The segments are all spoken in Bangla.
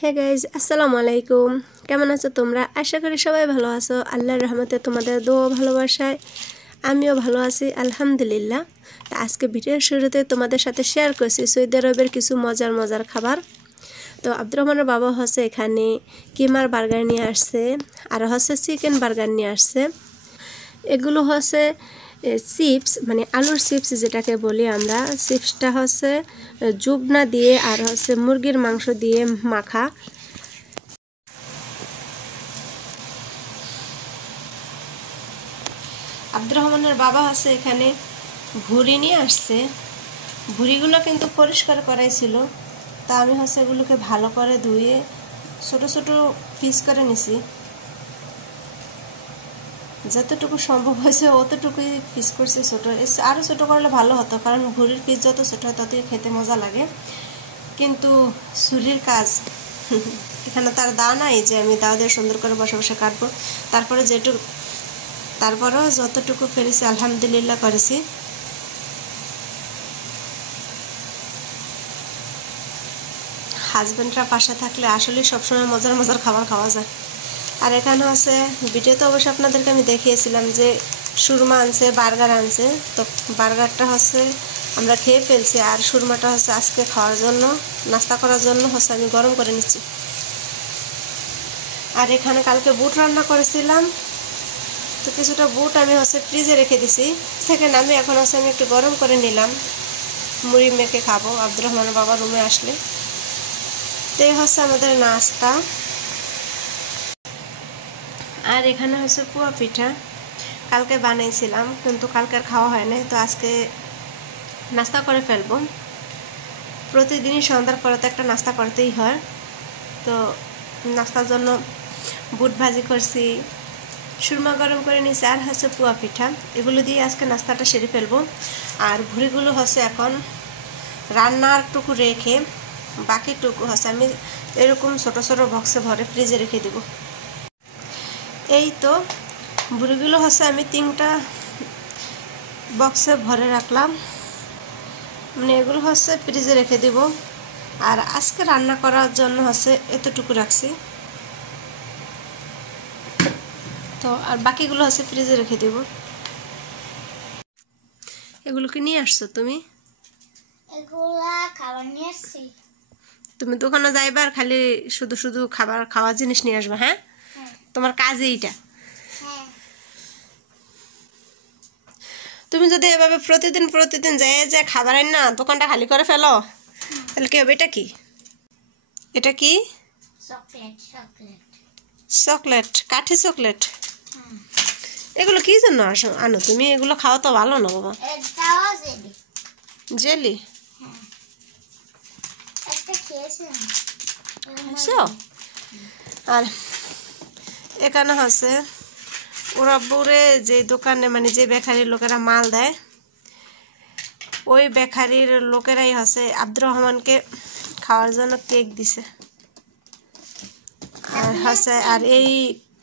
হে গাইজ আসসালামু আলাইকুম। কেমন আছো তোমরা? আশা করি সবাই ভালো আছো। আল্লাহর রহমতে তোমাদের দোয়া ভালোবাসায় আমিও ভালো আছি আলহামদুলিল্লাহ। তা আজকে ভিডিওর শুরুতে তোমাদের সাথে শেয়ার করছি সৌদি আরবের কিছু মজার খাবার। তো আব্দুর রহমানের বাবা হচ্ছে এখানে কিমার বার্গার নিয়ে আসছে, আর হচ্ছে চিকেন বার্গার নিয়ে আসছে। এগুলো হচ্ছে চিপস, মানে আলুর চিপস যেটাকে বলি আমরা। চিপসটা হচ্ছে জুবনা দিয়ে আর হচ্ছে মুরগির মাংস দিয়ে মাখা। আব্দুর রহমানের বাবা হচ্ছে এখানে ভুড়ি নিয়ে আসছে। ভুড়িগুলো কিন্তু পরিষ্কার করাই ছিল, তা আমি হচ্ছে এগুলোকে ভালো করে ধুয়ে ছোট ছোট পিস করে নিছি। যতটুকু সম্ভব হয়েছে অতটুকুই পিস করছি ছোট। আরও ছোট করলে ভালো হতো, কারণ ভুড়ির পিস যত ছোট হয় ততই খেতে মজা লাগে। কিন্তু ছুরির কাজ, এখানে তার দা নাই যে আমি দা দিয়ে সুন্দর করে বসে বসে কাটবো। তারপরেও যতটুকু পেরেছি আলহামদুলিল্লাহ করেছি। হাজব্যান্ডরা পাশে থাকলে আসলে সবসময় মজার খাবার খাওয়া যায়। আর এখানে আছে ভিডিওতে অবশ্যই আপনাদেরকে আমি দেখিয়েছিলাম যে সুরমা আনছে, বার্গার আনছে। তো বার্গারটা হচ্ছে আমরা খেয়ে ফেলছি, আর সুরমাটা হচ্ছে আজকে খাওয়ার জন্য, নাস্তা করার জন্য হচ্ছে আমি গরম করে নিচ্ছি। আর এখানে কালকে বুট রান্না করেছিলাম, তো কিছুটা বুট আমি হচ্ছে ফ্রিজে রেখে দিছি। থেকে আমি এখন হচ্ছে আমি একটু গরম করে নিলাম, মুড়ি মেখে খাবো আব্দুর রহমানের বাবা রুমে আসলে। তো এই হচ্ছে আমাদের নাস্তা। আর এখানে হচ্ছে পুয়া পিঠা, কালকে বানাইছিলাম কিন্তু কালকে আর খাওয়া হয় না, তো আজকে নাস্তা করে ফেলবো। প্রতিদিনই সন্ধ্যার পরে তো একটা নাস্তা করতেই হয়। তো নাস্তার জন্য বুট ভাজি করছি, সুরমা গরম করে নিয়েছি, আর হচ্ছে পুয়া পিঠা। এগুলো দিয়ে আজকে নাস্তাটা সেরে ফেলবো। আর ভুড়িগুলো হচ্ছে এখন রান্নার টুকু রেখে বাকিটুকু হচ্ছে আমি এরকম ছোট ছোট বক্সে ভরে ফ্রিজে রেখে দেব। এই তো ভুড়িগুলো হচ্ছে আমি 3টা বক্সে ভরে রাখলাম, মানে এগুলো হচ্ছে ফ্রিজে রেখে দিব। আর আজকে রান্না করার জন্য হচ্ছে এতটুকু রাখছি, তো আর বাকিগুলো হচ্ছে ফ্রিজে রেখে দেব। এগুলোকে নিয়ে আসছো তুমি? এগুলা খাবার নিয়ে আসছি। তুমি দোকানে যাইবা আর খালি শুধু শুধু খাওয়া জিনিস নিয়ে আসবা? হ্যাঁ, তোমার কাজই এটা। তুমি যদি এভাবে প্রতিদিন যাই খাবার না দোকানটা খালি করে ফেলো, তাহলে কি হবে? এটা কি চকলেট, কাঠি চকলেট। এগুলো কি জন্য আনো তুমি? এগুলো খাওয়া তো ভালো না বাবা। জেলি আর এখানে হচ্ছে ওরা বুড়ে যে দোকানে, মানে যে বেকারির লোকেরা মাল দেয়, ওই বেকারির লোকেরাই হচ্ছে আব্দুর রহমানকে খাওয়ার জন্য কেক দিছে, আর হচ্ছে আর এই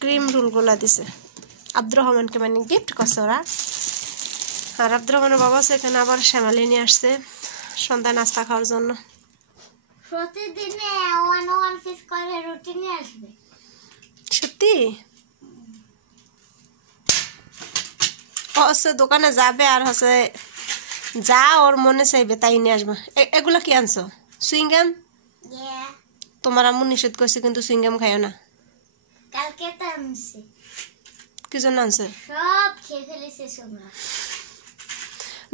ক্রিম রোলগুলা দিছে আব্দুর রহমানকে, মানে গিফট করছে ওরা। আর আব্দুর রহমানের বাবা এখানে আবার শ্যামালি নিয়ে আসছে সন্ধ্যায় নাস্তা খাওয়ার জন্য। প্রতিদিনে 1 পিস করে রুটি নিয়ে আসবে। সত্যি? হচ্ছে দোকানে যাবে আর হচ্ছে যা ওর মনে চাইবে তাই নিয়ে আসবে। এগুলো কি আনছো? সুইংগাম? তোমার আম্মু নিষেধ করছে কিন্তু সুইংগাম খাইও না। কালকে তো আনছি। কি জন্য আনছে? সব খেয়ে ফেলেছে তোমরা।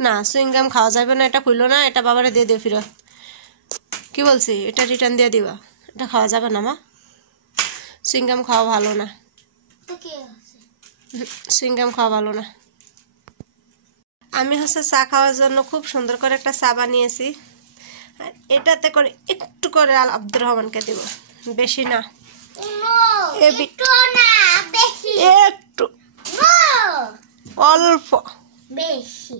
না, সুইংগাম খাওয়া যাবে না, এটা খুললো না, এটা বাবারে দিয়ে দিও ফিরত। কি বলছি? এটা রিটার্ন দিয়ে দিবা, এটা খাওয়া যাবে না মা। সুইংগাম খাওয়া ভালো না, সুইংগাম খাওয়া ভালো না। আমি হচ্ছে চা খাওয়ার জন্য খুব সুন্দর করে একটা চা বানিয়েছি, আর এটাতে করে একটু করে আব্দুর রহমানকে দিব, বেশি না, একটু অল্প। বেশি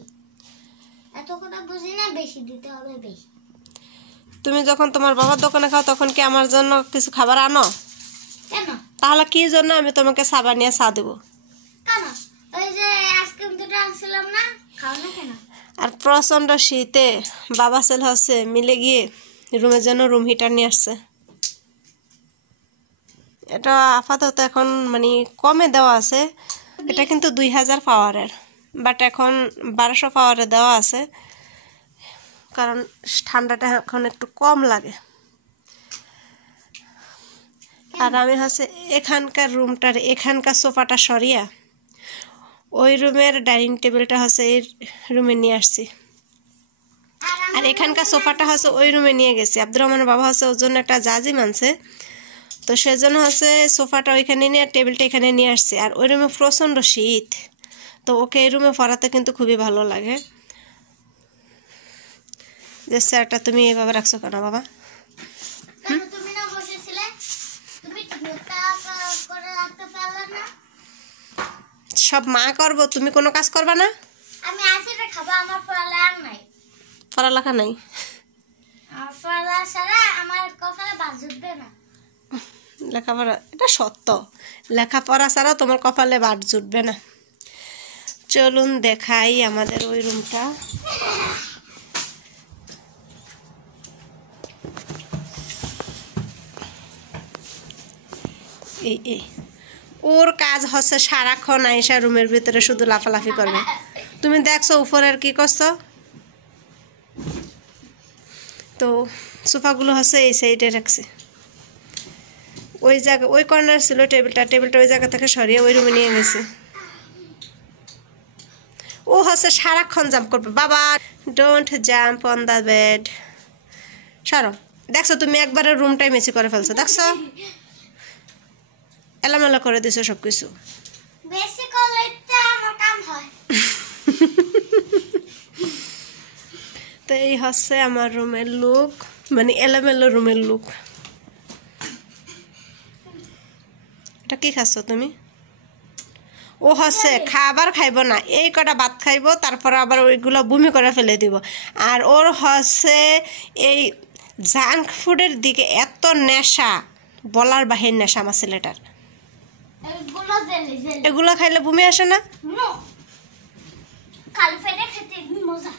এত কথা বুঝি না, বেশি দিতে হবে বেশি। তুমি যখন তোমার বাবার দোকানে খাও তখন কি আমার জন্য কিছু খাবার আনো? কেন? তাহলে কি জন্য আমি তোমাকে চা বানিয়ে চা দেবো? কেন? ওই যে আইসক্রিম দুটো আনছিলাম না, খাও না কেন? আর প্রচন্ড শীতে বাবা ছেলে হচ্ছে মিলে গিয়ে রুমের জন্য রুম হিটার নিয়ে আসছে। এটা আপাতত এখন মানে কমে দেওয়া আছে, এটা কিন্তু 2000 পাওয়ারের, বাট এখন 1200 পাওয়ারে দেওয়া আছে, কারণ ঠান্ডাটা এখন একটু কম লাগে। আর আমি হচ্ছে এখানকার রুমটার এখানকার সোফাটা সরিয়া ওই রুমের ডাইনিং টেবিলটা হচ্ছে এই রুমে নিয়ে আসছি, আর এখানকার সোফাটা হচ্ছে ওই রুমে নিয়ে গেছি। আব্দুর রহমানের বাবা হচ্ছে ওর জন্য একটা জাজি মানছে, তো সেজন্য হচ্ছে সোফাটা ওইখানে নিয়ে টেবিলটা এখানে নিয়ে আসছে। আর ওই রুমে প্রচণ্ড শীত, তো ওকে এই রুমে পড়াতে কিন্তু খুবই ভালো লাগে। যে স্যারটা তুমি এইভাবে রাখছো কেন বাবা? তুমি না বসেছিলে, তুমি করে রাখতে পারলে না। সব মা করবো, তুমি কোনো কাজ করবা না? আমি আসিটা খাবো, আমার পড়ালে আর নাই, পড়ালেখা নাই। আমার পড়া ছাড়া আমার কপালে বাজ উঠবে না। লেখাপড়া, এটা সত্য, লেখাপড়া ছাড়া তোমার কপালে বাট জুটবে না। চলুন দেখাই আমাদের ওই রুমটা। এই ওর কাজ হচ্ছে সারাক্ষণ আইসা রুমের ভিতরে শুধু লাফালাফি করবে। তুমি দেখছো উপরের কি করছো? তো সোফাগুলো হচ্ছে এই সাইডে রাখছে, ওই জায়গা ওই কর্নার ছিল টেবিলটা ওই জায়গা থেকে সরিয়ে ওই রুমে নিয়ে গেছে। ও হচ্ছে সারাক্ষণ জাম্প করবে। বাবা don't jump on the bed, সরো। দেখছো তুমি একবারে রুমটাই মেসি করে ফেলছো, দেখছো এলোমেলো করে দিছো সব কিছু। বেশি করলে আমার কাম হয়। তো এই হচ্ছে আমার রুমের লুক, মানে এলোমেলো রুমের লুক। এটা কি খাচ্ছ তুমি? ও হচ্ছে খাবার খাইব না, এই কটা ভাত খাইব, তারপর আবার ওইগুলো বমি করে ফেলে দিব। আর ওর হচ্ছে এই জাঙ্ক ফুডের দিকে এত নেশা, বলার বাহির নেশা আমার ছেলেটার। এগুলো খাইলে বমি আসে না? কাল ফেটে খেতে মজা।